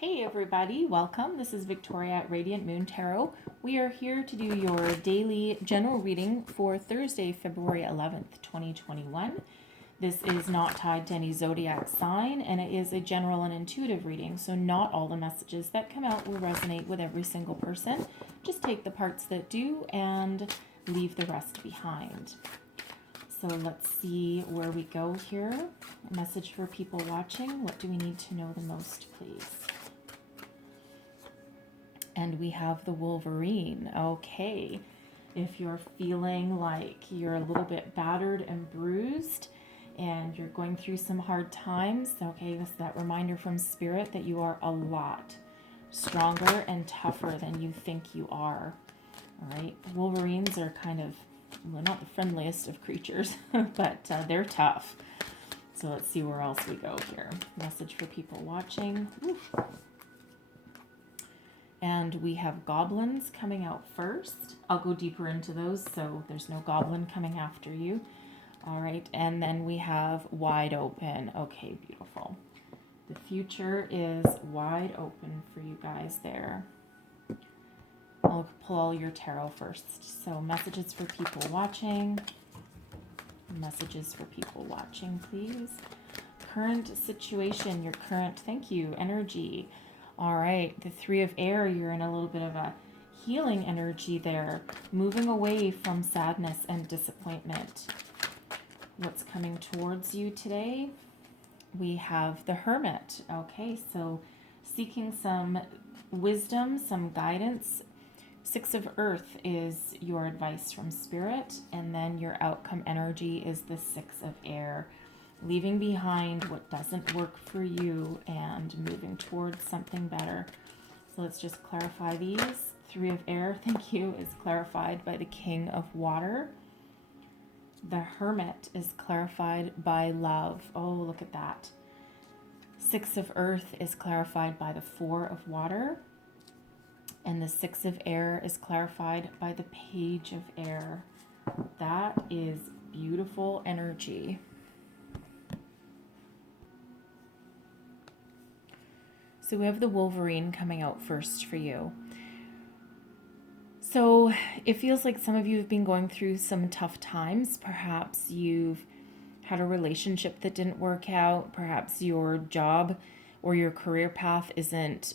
Hey everybody, welcome. This is Victoria at Radiant Moon Tarot. We are here to do your daily general reading for Thursday, February 11th, 2021. This is not tied to any zodiac sign, and it is a general and intuitive reading, so not all the messages that come out will resonate with every single person. Just take the parts that do and leave the rest behind. So let's see where we go here. A message for people watching. What do we need to know the most, please? And we have the Wolverine. Okay. If you're feeling like you're a little bit battered and bruised and you're going through some hard times, okay, this is that reminder from Spirit that you are a lot stronger and tougher than you think you are. All right. Wolverines are kind of, well, not the friendliest of creatures, but they're tough. So let's see where else we go here. Message for people watching. Oof. And we have goblins coming out first. I'll go deeper into those so there's no goblin coming after you. All right, and then we have wide open. Okay, beautiful. The future is wide open for you guys there. I'll pull your tarot first. So messages for people watching. Messages for people watching, please. Current situation, your current, thank you, energy. All right, the Three of Air, you're in a little bit of a healing energy there, moving away from sadness and disappointment. What's coming towards you today? We have the Hermit. Okay, so seeking some wisdom, some guidance. Six of Earth is your advice from Spirit, and then your outcome energy is the Six of Air. Leaving behind what doesn't work for you and moving towards something better. So let's just clarify these. Three of Air, thank you, is clarified by the King of Water. The Hermit is clarified by love. Oh, look at that. Six of Earth is clarified by the Four of Water. And the Six of Air is clarified by the Page of Air. That is beautiful energy. So we have the Wolverine coming out first for you. So it feels like some of you have been going through some tough times. Perhaps you've had a relationship that didn't work out. Perhaps your job or your career path isn't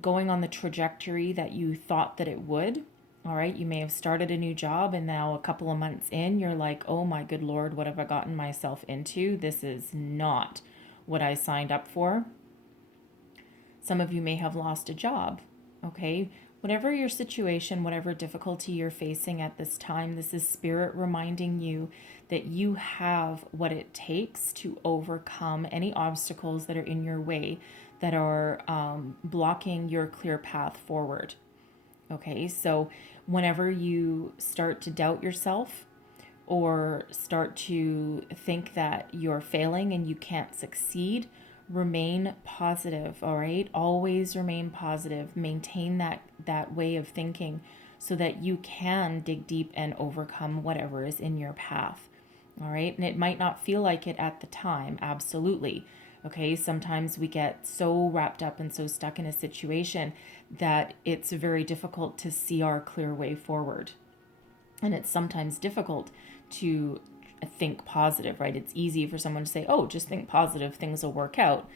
going on the trajectory that you thought that it would. All right, you may have started a new job and now a couple of months in, you're like, oh my good Lord, what have I gotten myself into? This is not what I signed up for. Some of you may have lost a job, okay? Whatever your situation, whatever difficulty you're facing at this time, this is Spirit reminding you that you have what it takes to overcome any obstacles that are in your way that are blocking your clear path forward. Okay, so whenever you start to doubt yourself or start to think that you're failing and you can't succeed, remain positive, all right? Always remain positive. Maintain that way of thinking so that you can dig deep and overcome whatever is in your path, all right? And it might not feel like it at the time, absolutely. Okay, sometimes we get so wrapped up and so stuck in a situation that it's very difficult to see our clear way forward. And it's sometimes difficult to think positive, right? It's easy for someone to say, oh, just think positive, things will work out.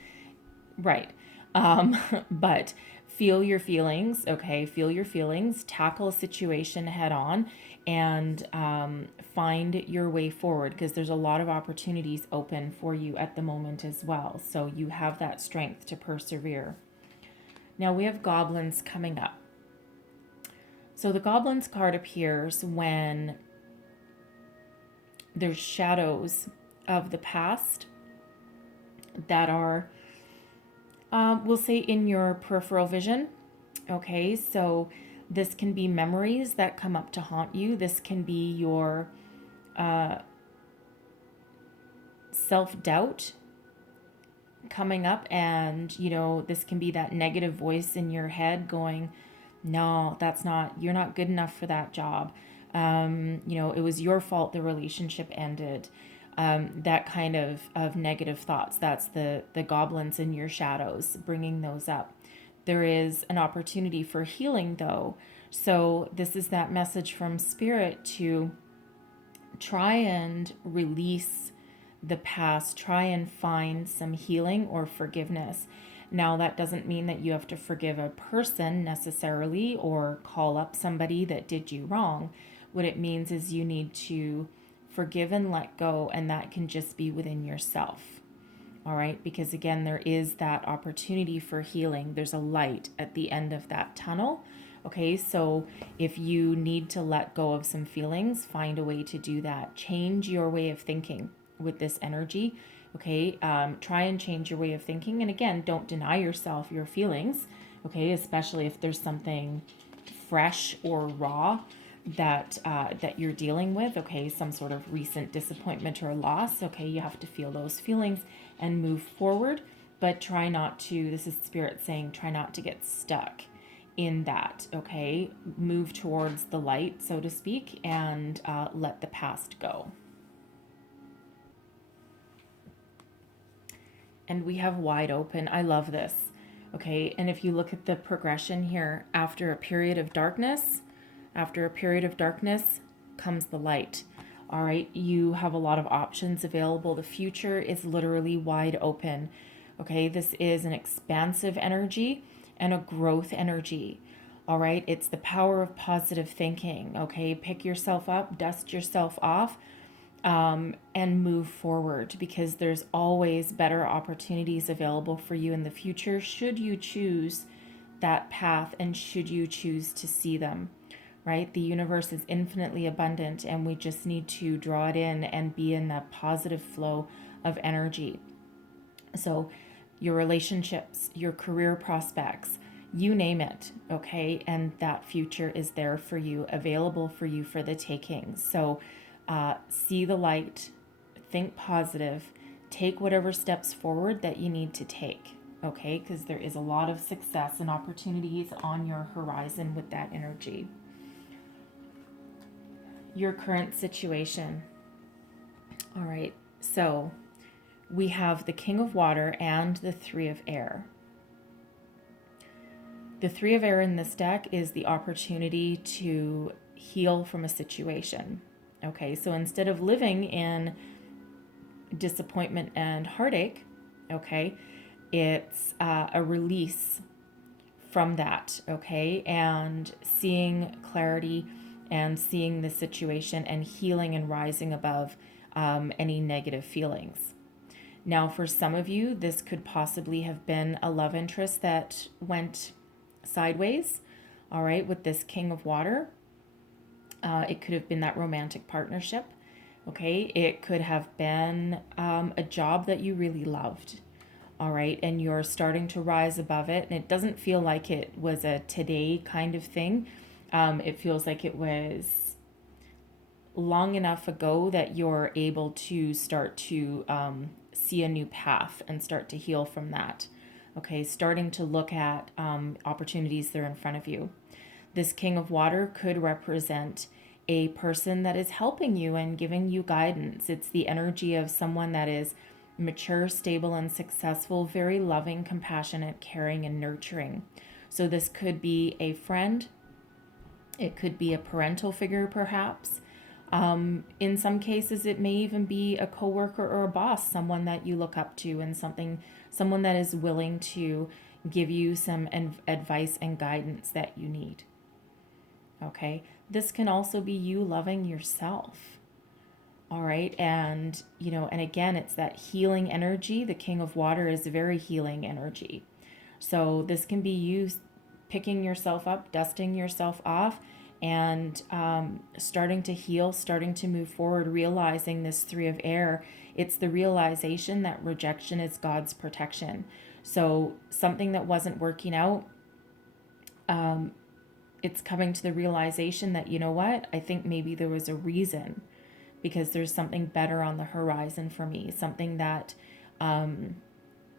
Right. But feel your feelings, okay? Feel your feelings, tackle a situation head on, and find your way forward, because there's a lot of opportunities open for you at the moment as well. So you have that strength to persevere. Now we have goblins coming up. So the goblins card appears when there's shadows of the past that are, we'll say, in your peripheral vision. Okay, so this can be memories that come up to haunt you. This can be your self-doubt coming up, and this can be that negative voice in your head going, no, you're not good enough for that job. It was your fault the relationship ended. that kind of negative thoughts. That's the goblins in your shadows, bringing those up. There is an opportunity for healing, though. So this is that message from Spirit to try and release the past, try and find some healing or forgiveness. Now, that doesn't mean that you have to forgive a person necessarily or call up somebody that did you wrong. What it means is you need to forgive and let go, and that can just be within yourself. All right, because again, there is that opportunity for healing. There's a light at the end of that tunnel. Okay, so if you need to let go of some feelings, find a way to do that. Change your way of thinking with this energy. Okay, try and change your way of thinking. And again, don't deny yourself your feelings. Okay, especially if there's something fresh or raw that you're dealing with. Okay, some sort of recent disappointment or loss. Okay, you have to feel those feelings and move forward, but try not to, this is Spirit saying, try not to get stuck in that. Okay, move towards the light, so to speak, and let the past go. And we have wide open. I love this. Okay, and if you look at the progression here, after a period of darkness comes the light. All right, you have a lot of options available. The future is literally wide open. Okay, this is an expansive energy and a growth energy. All right, it's the power of positive thinking. Okay, pick yourself up, dust yourself off, and move forward, because there's always better opportunities available for you in the future should you choose that path and should you choose to see them. Right? The universe is infinitely abundant, and we just need to draw it in and be in that positive flow of energy. So your relationships, your career prospects, you name it, okay? And that future is there for you, available for you for the taking. So see the light, think positive, take whatever steps forward that you need to take, okay? Because there is a lot of success and opportunities on your horizon with that energy. Your current situation. All right, so we have the King of Water and the Three of Air. The Three of Air in this deck is the opportunity to heal from a situation. Okay, so instead of living in disappointment and heartache, okay, it's a release from that, okay, and seeing clarity and seeing the situation and healing and rising above any negative feelings. Now, for some of you, this could possibly have been a love interest that went sideways, all right, with this King of Water. It could have been that romantic partnership, okay? It could have been a job that you really loved, all right, and you're starting to rise above it, and it doesn't feel like it was a today kind of thing. It feels like it was long enough ago that you're able to start to see a new path and start to heal from that. Okay, starting to look at opportunities that are in front of you. This King of Water could represent a person that is helping you and giving you guidance. It's the energy of someone that is mature, stable, and successful, very loving, compassionate, caring, and nurturing. So this could be a friend. It could be a parental figure, perhaps. In some cases, it may even be a coworker or a boss, someone that you look up to, and someone that is willing to give you some advice and guidance that you need. Okay, this can also be you loving yourself. All right, and and again, it's that healing energy. The King of Water is a very healing energy. So this can be you picking yourself up, dusting yourself off, and starting to heal, starting to move forward, realizing this Three of Air. It's the realization that rejection is God's protection. So something that wasn't working out, it's coming to the realization that, you know what, I think maybe there was a reason, because there's something better on the horizon for me, something that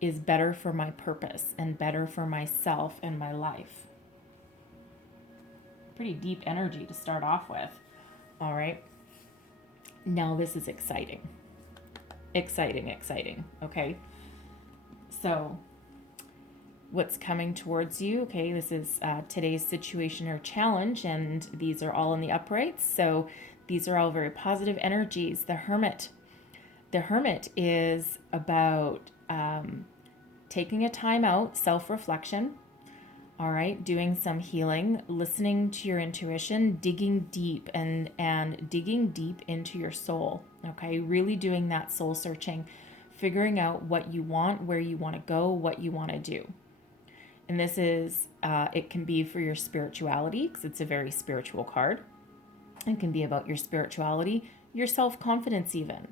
is better for my purpose and better for myself and my life. Pretty deep energy to start off with. All right. Now this is exciting. Exciting, exciting. Okay. So what's coming towards you? Okay, this is today's situation or challenge, and these are all in the uprights. So these are all very positive energies. The Hermit. The Hermit is about taking a time out, self-reflection, all right, doing some healing, listening to your intuition, digging deep and digging deep into your soul, okay? Really doing that soul searching, figuring out what you want, where you want to go, what you want to do. And this is, it can be for your spirituality, because it's a very spiritual card. It can be about your spirituality, your self-confidence even.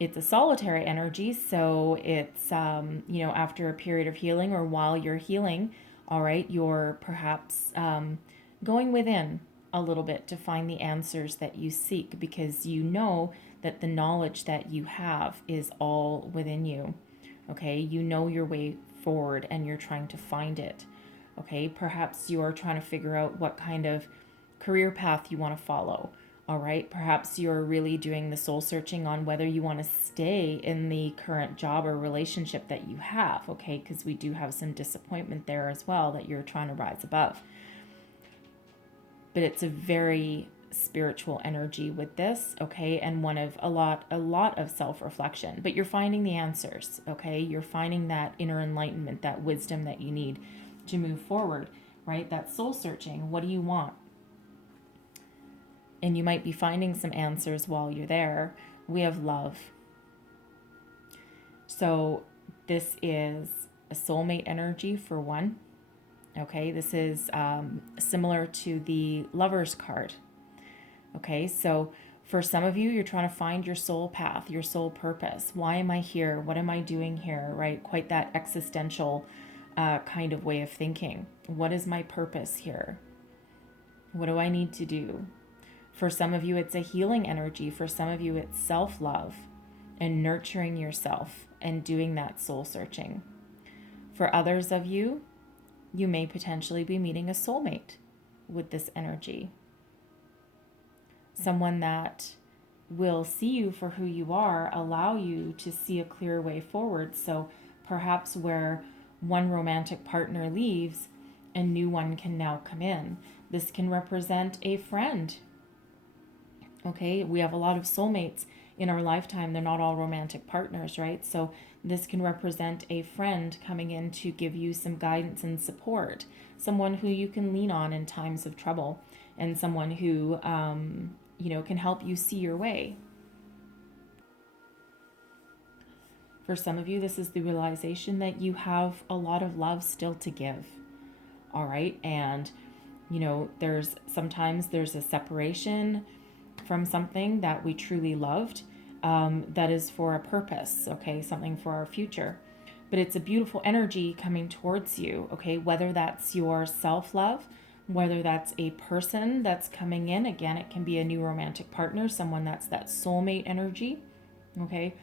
It's a solitary energy, so it's, after a period of healing or while you're healing, all right, you're perhaps going within a little bit to find the answers that you seek, because you know that the knowledge that you have is all within you, okay? You know your way forward and you're trying to find it, okay? Perhaps you're trying to figure out what kind of career path you want to follow. All right, perhaps you're really doing the soul searching on whether you want to stay in the current job or relationship that you have, okay? Because we do have some disappointment there as well that you're trying to rise above. But it's a very spiritual energy with this, okay? And one of a lot of self-reflection. But you're finding the answers, okay? You're finding that inner enlightenment, that wisdom that you need to move forward, right? That soul searching. What do you want? And you might be finding some answers while you're there. We have love. So this is a soulmate energy for one. Okay, this is similar to the Lover's card. Okay, so for some of you, you're trying to find your soul path, your soul purpose. Why am I here? What am I doing here? Right? Quite that existential kind of way of thinking. What is my purpose here? What do I need to do? For some of you, it's a healing energy. For some of you, it's self-love and nurturing yourself and doing that soul searching. For others of you, you may potentially be meeting a soulmate with this energy. Someone that will see you for who you are, allow you to see a clear way forward. So perhaps where one romantic partner leaves, a new one can now come in. This can represent a friend. Okay, we have a lot of soulmates in our lifetime. They're not all romantic partners, right? So this can represent a friend coming in to give you some guidance and support, someone who you can lean on in times of trouble, and someone who, can help you see your way. For some of you, this is the realization that you have a lot of love still to give, all right? And, there's a separation from something that we truly loved, that is for a purpose, okay, something for our future. But it's a beautiful energy coming towards you, okay, whether that's your self-love, whether that's a person that's coming in. Again, it can be a new romantic partner, someone that's that soulmate energy, okay,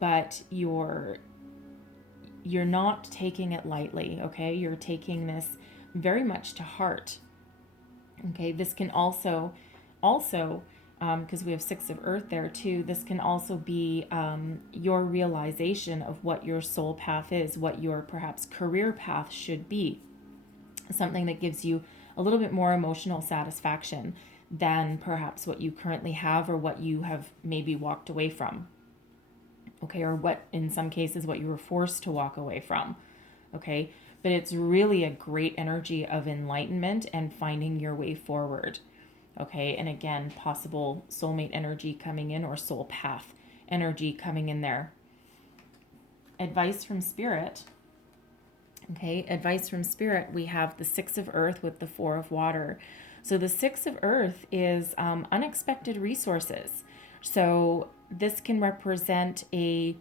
but you're not taking it lightly, okay? You're taking this very much to heart, okay? This can also because we have 6 of Earth there too, this can also be your realization of what your soul path is, what your perhaps career path should be. Something that gives you a little bit more emotional satisfaction than perhaps what you currently have or what you have maybe walked away from. Okay, or what in some cases what you were forced to walk away from. Okay, but it's really a great energy of enlightenment and finding your way forward. Okay, and again, possible soulmate energy coming in or soul path energy coming in there. Advice from Spirit. Okay, advice from Spirit. We have the 6 of Earth with the 4 of Water. So the 6 of Earth is unexpected resources. So this can represent a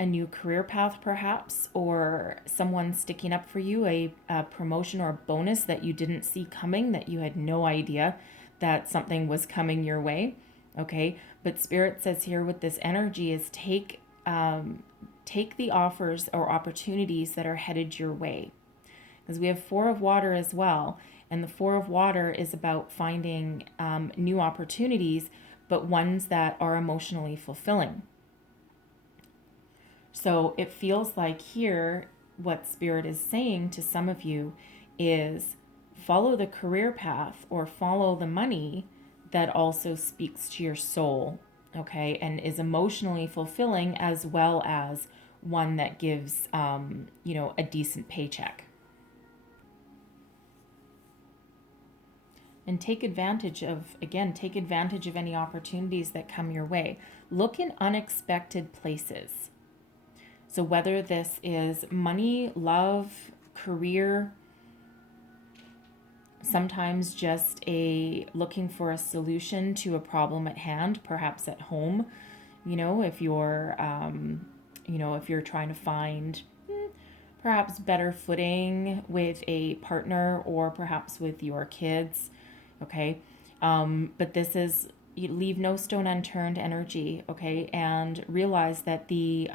new career path perhaps, or someone sticking up for you, a promotion or a bonus that you didn't see coming, that you had no idea that something was coming your way. Okay, but Spirit says here with this energy is take the offers or opportunities that are headed your way, because we have 4 of Water as well, and the 4 of Water is about finding new opportunities, but ones that are emotionally fulfilling. So it feels like here, what Spirit is saying to some of you is follow the career path or follow the money that also speaks to your soul, okay, and is emotionally fulfilling, as well as one that gives, a decent paycheck. And take advantage of any opportunities that come your way. Look in unexpected places. So whether this is money, love, career, sometimes just looking for a solution to a problem at hand, perhaps at home, if you're trying to find perhaps better footing with a partner or perhaps with your kids, okay? But this is, you leave no stone unturned energy, okay? And realize that the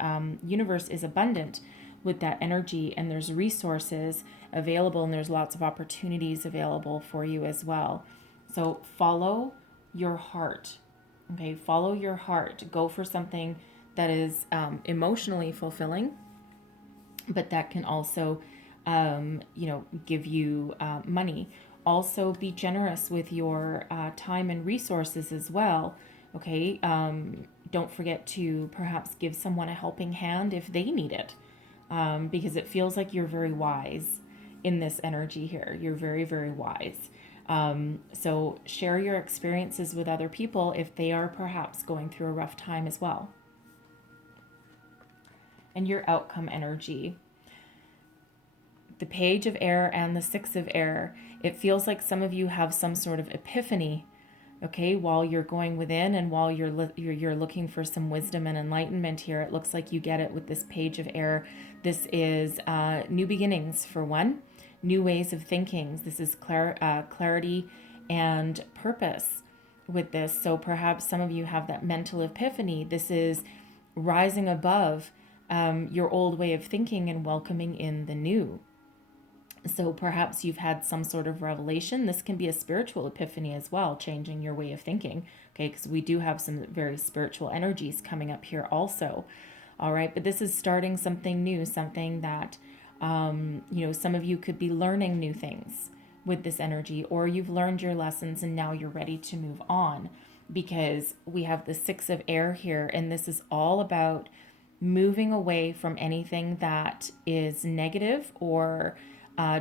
universe is abundant with that energy, and there's resources available, and there's lots of opportunities available for you as well. So follow your heart, okay? Follow your heart. Go for something that is emotionally fulfilling, but that can also, give you money. Also, be generous with your time and resources as well. Okay. Don't forget to perhaps give someone a helping hand if they need it, because it feels like you're very wise in this energy here. You're very, very wise. So share your experiences with other people if they are perhaps going through a rough time as well. And your outcome energy. The Page of Air and the Six of Air. It feels like some of you have some sort of epiphany, okay, while you're going within and while you're looking for some wisdom and enlightenment here. It looks like you get it with this Page of Air. This is new beginnings for one, new ways of thinking. This is clarity and purpose with this. So perhaps some of you have that mental epiphany. This is rising above your old way of thinking and welcoming in the new. So perhaps you've had some sort of revelation. This can be a spiritual epiphany as well, changing your way of thinking, okay? Because we do have some very spiritual energies coming up here also, all right? But this is starting something new, something that, some of you could be learning new things with this energy, or you've learned your lessons and now you're ready to move on, because we have the Six of Air here, and this is all about moving away from anything that is negative or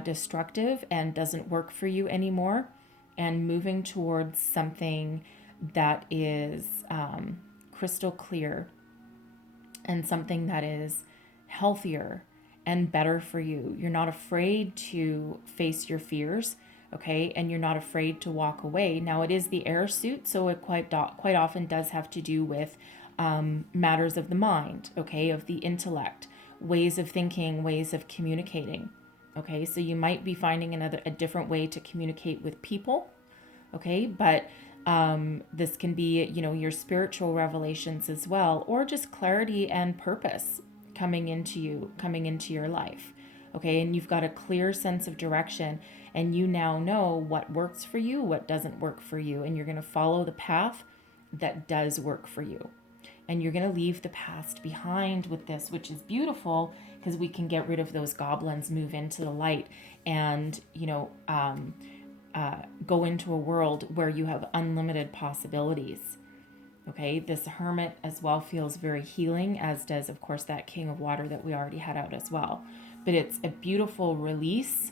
destructive and doesn't work for you anymore, and moving towards something that is crystal clear and something that is healthier and better for you. You're not afraid to face your fears, okay? And you're not afraid to walk away. Now, it is the air suit, so it quite often does have to do with matters of the mind, okay, of the intellect, ways of thinking, ways of communicating. Okay, so you might be finding a different way to communicate with people, okay, but this can be, your spiritual revelations as well, or just clarity and purpose coming into your life, okay, and you've got a clear sense of direction, and you now know what works for you, what doesn't work for you, and you're going to follow the path that does work for you. And you're going to leave the past behind with this, which is beautiful, because we can get rid of those goblins, move into the light, and, go into a world where you have unlimited possibilities. Okay, this Hermit as well feels very healing, as does, of course, that King of Water that we already had out as well. But it's a beautiful release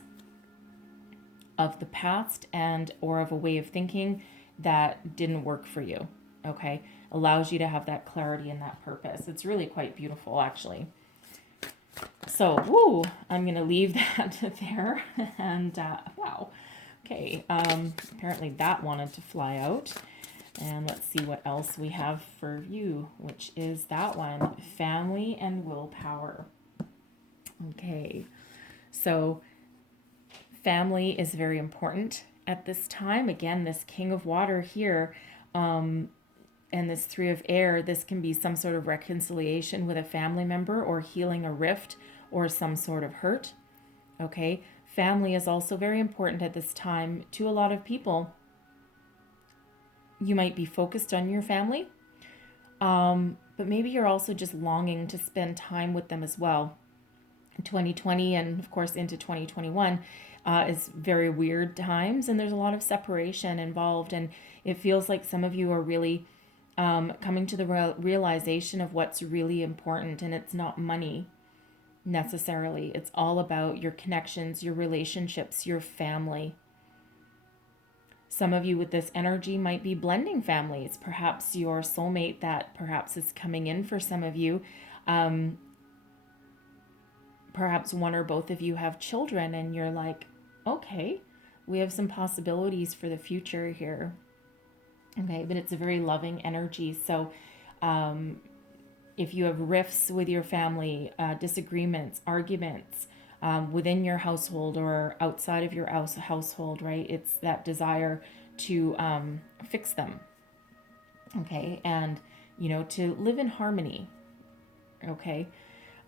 of the past and or of a way of thinking that didn't work for you. Okay, allows you to have that clarity and that purpose. It's really quite beautiful, actually. So, I'm going to leave that there. And, wow. Okay, apparently that wanted to fly out. And let's see what else we have for you, which is that one, family and willpower. Okay, so family is very important at this time. Again, this King of Water here, and this Three of Air, this can be some sort of reconciliation with a family member or healing a rift or some sort of hurt. Okay, family is also very important at this time to a lot of people. You might be focused on your family, but maybe you're also just longing to spend time with them as well. 2020 and of course into 2021 is very weird times, and there's a lot of separation involved, and it feels like some of you are really coming to the realization of what's really important, and it's not money necessarily. It's all about your connections, your relationships, your family. Some of you with this energy might be blending families. Perhaps your soulmate that perhaps is coming in for some of you. Perhaps one or both of you have children and you're like, okay, we have some possibilities for the future here. Okay, but it's a very loving energy. So if you have rifts with your family, disagreements, arguments within your household or outside of your household, right? It's that desire to fix them, okay? And, to live in harmony, okay?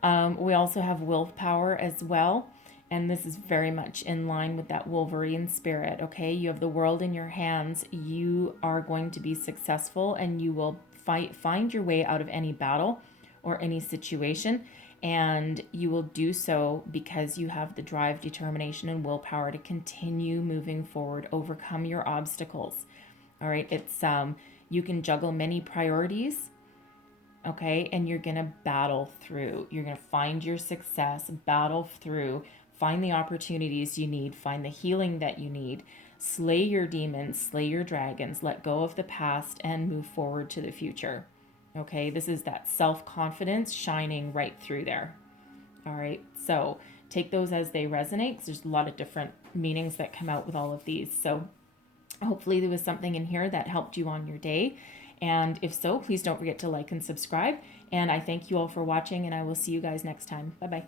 We also have willpower as well. And this is very much in line with that Wolverine spirit, okay? You have the world in your hands. You are going to be successful, and you will find your way out of any battle or any situation. And you will do so because you have the drive, determination, and willpower to continue moving forward, overcome your obstacles. All right, it's you can juggle many priorities, okay? And you're gonna battle through. You're gonna find your success, battle through, find the opportunities you need, find the healing that you need, slay your demons, slay your dragons, let go of the past, and move forward to the future. Okay, this is that self-confidence shining right through there. All right, so take those as they resonate, because there's a lot of different meanings that come out with all of these. So hopefully there was something in here that helped you on your day. And if so, please don't forget to like and subscribe. And I thank you all for watching, and I will see you guys next time. Bye-bye.